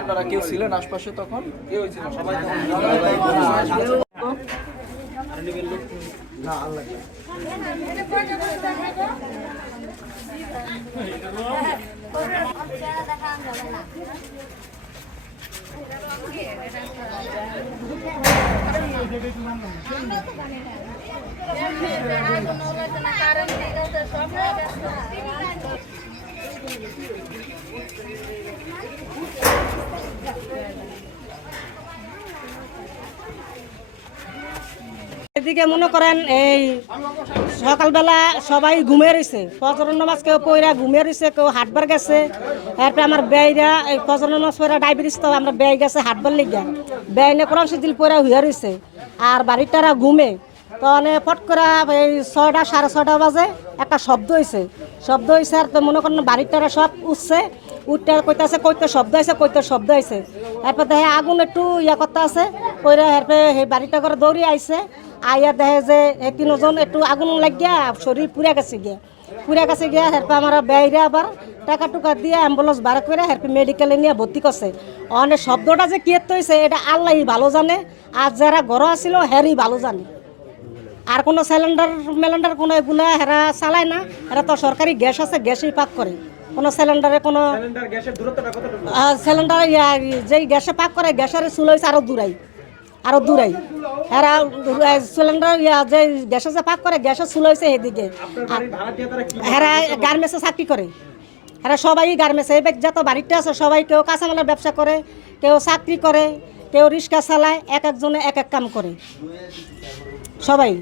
আপনারা কেউ ছিলেন আশপাশে তখন? কেউ ছিল সবাই এদিকে মনে করেন এই সকালবেলা সবাই ঘুমিয়ে রয়েছে, ফজর নামাজ কেউ পইরা ঘুমিয়ে রয়েছে, কেউ হাটবার গেছে। এরপরে আমার ব্যয়রা এই ফজর নামাজ পইরা ডায়াবেটিস, তো আমরা ব্যয় গেছে হাটবার লিগা, ব্যয় নিয়ে কোরআন শরীফ পইরা হইয়া রয়েছে। আর বাড়িটারা ঘুমে তো অনেক ফট করে এই 6টা সাড়ে 6টা বাজে একটা শব্দ হয়েছে। আর তো মনে করেন বাড়িটারা সব উঠছে, উঠতে কইতেছে কইতে শব্দ হয়েছে, কইতে শব্দ হয়েছে। এরপর দেখে আগুন একটু ইয়া করতে আছে, কইরা এরপরে সেই বাড়িটা করে দৌড়ি আইছে। আইয়া দেখে যে এই 3জন একটু আগুন লাগিয়া শরীর পুড়ে গেছে গিয়া। এরপর আমার ব্যয়রা আবার টাকা টুকা দিয়ে অ্যাম্বুলেন্স বার করে এরপর মেডিকেলে নিয়ে ভর্তি করছে। অনেক শব্দটা যে কি হয়েছে এটা আল্লাহই ভালো জানে, আর যারা ঘর আসছিল হেরই ভালো জানে। আর কোনো সিলিন্ডার কোনো এগুলা হেরা চালায় না, এরা তো সরকারি গ্যাস আছে, গ্যাসেই পাক করে। কোনো সিলিন্ডারে কোনো সিলিন্ডার যেই গ্যাসে পাক করে গ্যাসের চুল হয়েছে আরো দূরাই এরা সিলিন্ডার যে গ্যাসে যে পাক করে গ্যাসের চুল হয়েছে এদিকে। এরা গার্মেন্টসে চাকরি করে, এরা সবাই গার্মেন্টসে এই যত বাড়িতে আছে সবাই, কেউ কাঁচামালের ব্যবসা করে, কেউ চাকরি করে, কেউ রিক্সা চালায়, এক একজনে এক এক কাম করে সবাই।